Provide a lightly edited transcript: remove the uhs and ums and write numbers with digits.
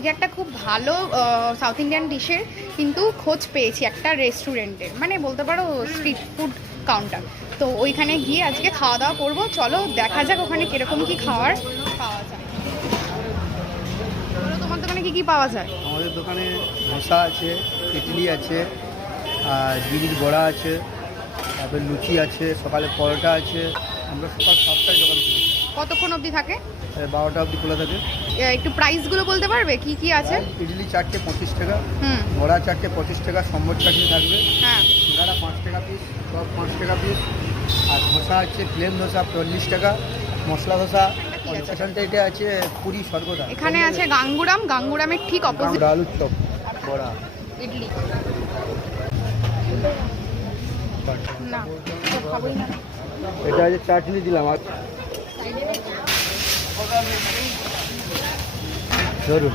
আজকে একটা খুব ভালো সাউথ ইন্ডিয়ান ডিশের কিন্তু খোঁজ পেয়েছি একটা রেস্টুরেন্টের, মানে বলতে পারো স্ট্রিট ফুড কাউন্টার। তো ওইখানে গিয়ে আজকে খাওয়া দাওয়া করবো। চলো দেখা যাক ওখানে কিরকম কি খাওয়ার পাওয়া যায়। বলো তোমার দোকানে কি কি পাওয়া যায়? আমাদের দোকানে ধোসা আছে, ইডলি আছে, আর বিড়ির বড়া আছে, তারপরে লুচি আছে, সকালে পরোটা আছে। আমরা সকাল 7টায় দোকান করি, কতক্ষণ অবধি থাকে? 12টা অবধি খোলা থাকে। একটু প্রাইসগুলো বলতে পারবে কি কি আছে? ইডলি চারটে 25 টাকা, হুম, বড়া চারটে 25 টাকা, সম্বর চাটনি থাকবে, হ্যাঁ, সিঙ্গাড়া 5 টাকা পিস, চপ 5 টাকা পিস, আর ধোসা আছে প্লেন ধোসা 40 টাকা, মশলা ধোসা স্টেশনটা এটা আছে পুরি সর্বদা। এখানে আছে গাঙ্গুরাম, গাঙ্গুরামের ঠিক অপোজিট আলুর চপ, বড়া, ইডলি। না খাবোই না। এটা আছে চাটনি দিলাম আর ধরুন।